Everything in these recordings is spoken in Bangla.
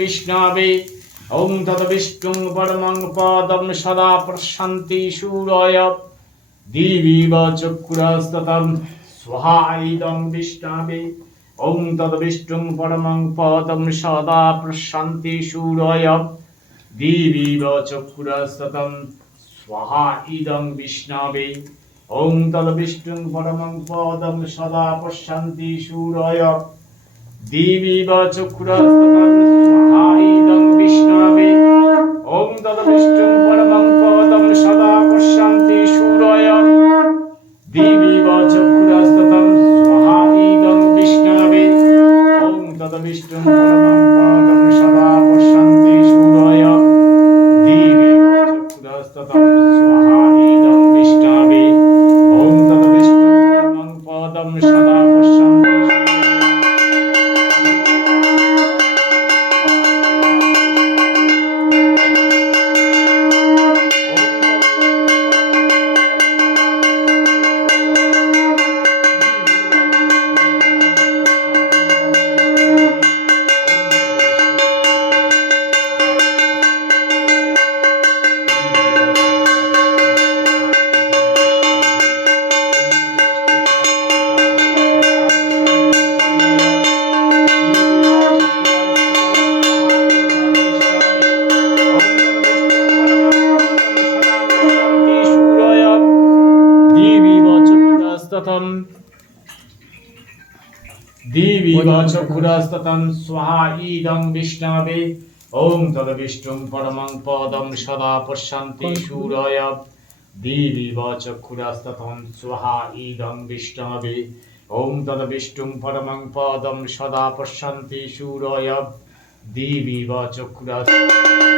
বিষ্ণাবে ওং তদ বিষ্ণু পরমং পদম সদা প্রশান্তি সুরয়। দিবিব চক্ষুরস্ততম স্বাহাইদং বিষ্ণাবে ওং তদ বিষ্ণু পরমং পদম সদা প্রশান্তি সুরয়। দিবিব চক্ষুরস্ততম, স্বাহা ইদং বিষ্ণাবে ওং তদ বিষ্ণু পরমং পদম সদা প্রশান্তি সুরয়। দিবিব চক্ষুরস্ততম ব্যস্ততা কুরাস্ততম দেবী বচকুরাস্ততম স্বাহা ইদং বিষ্ণবে ওম তদবিষ্টুং পরমং পদম সদা পশ্যন্তি সুরয় দেবী বচকুরাস্ততম স্বাহা ইদং বিষ্ণবে ওম তদবিষ্টুং পরমং পদম সদা পশ্যন্তি সুরয় দেবী বচকুরাস্ততম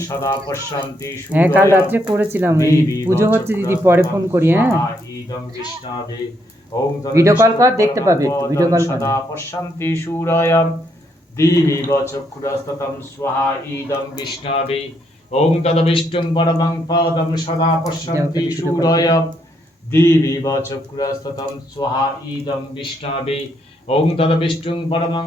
সদা পশ্যন্তি হ্যাঁ কাল রাত্রে করেছিলাম এই পুজো হচ্ছে দিদি পরে ফোন করি হ্যাঁ। ভিডিও কল কর দেখতে পাবে একটু ভিডিও কল সদা পশ্যন্তি দেবী বচক্ষুরস্ততম স্বাহা ইদম বিষ্ণবে ওং তদবিষ্টং পরমং পদম সদা পশ্যন্তি সুরায়াম দেবী স্বাহা ইদম তদবিষ্টং পরমং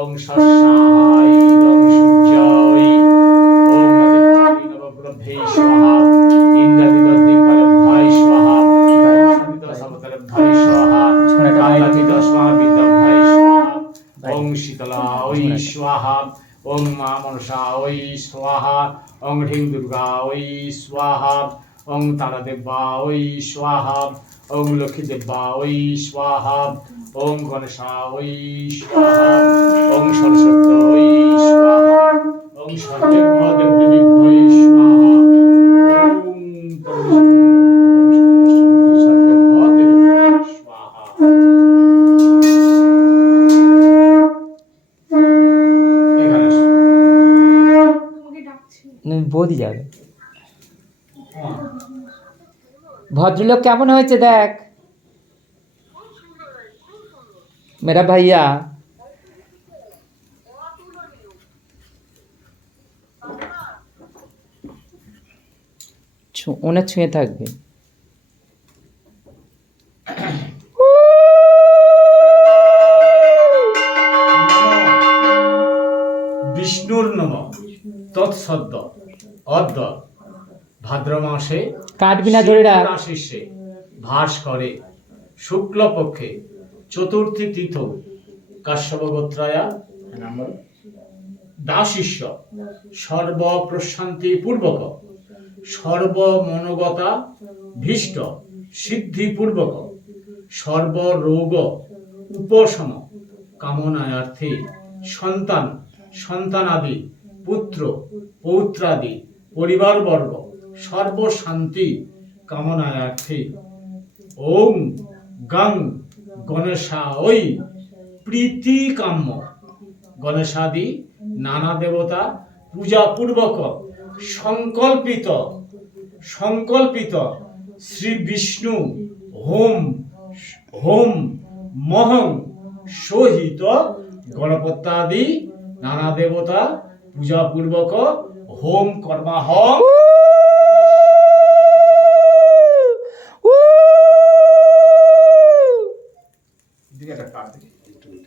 ওম সস্যায় ইদং সূর্যায় ওম আদিত্যায় নবগ্রভে স্বাহা ইন্দ্রাদিদগ্নিফলভ্যায় স্বাহা সবিতসমতলভ্যায় স্বাহা কালাতিদস্মাবিদভ্যায় স্বাহা ওম শীতলায় ওম মা ঐ স্বাহা ওম হ্রিং ঐ স্বাহা ওম ঐ স্বাহা ওম ঐ স্বাহা, ওং গণেশা ঐ স্বাহা। বৌদি যাবে। ভদ্রলোক কেমন হয়েছে দেখ? মেরা ভাইয়া। ওনার ছুঁয়ে থাকবে। বিষ্ণুর নম তৎসদ্য। অদ্য ভাদ্র মাসে কাটবি না ধরে শীর্ষে ভাস করে। শুক্লপক্ষে চতুর্থী তীর্থ কাশ্যপ গোত্রায়া নাম্বার দাসিষ্য সর্ব প্রশান্তি পূর্বক সর্ব মনোগতা ভীষ্ট সিদ্ধি পূর্বক সর্ব রোগ উপশম কামনায়ার্থে সন্তান সন্তানাদি পুত্র পৌত্রাদি পরিবারবর্গ সর্বশান্তি কামনায়ার্থে ওম গং গণেশা ওই প্রীতি কাম্য গণেশাদি নানা দেবতা পূজা পূর্বক সংকল্পিত সংকল্পিত শ্রী বিষ্ণু হোম হোম মহং সহিত গণপত্যাদি নানা দেবতা পূজা কর্মা হোম।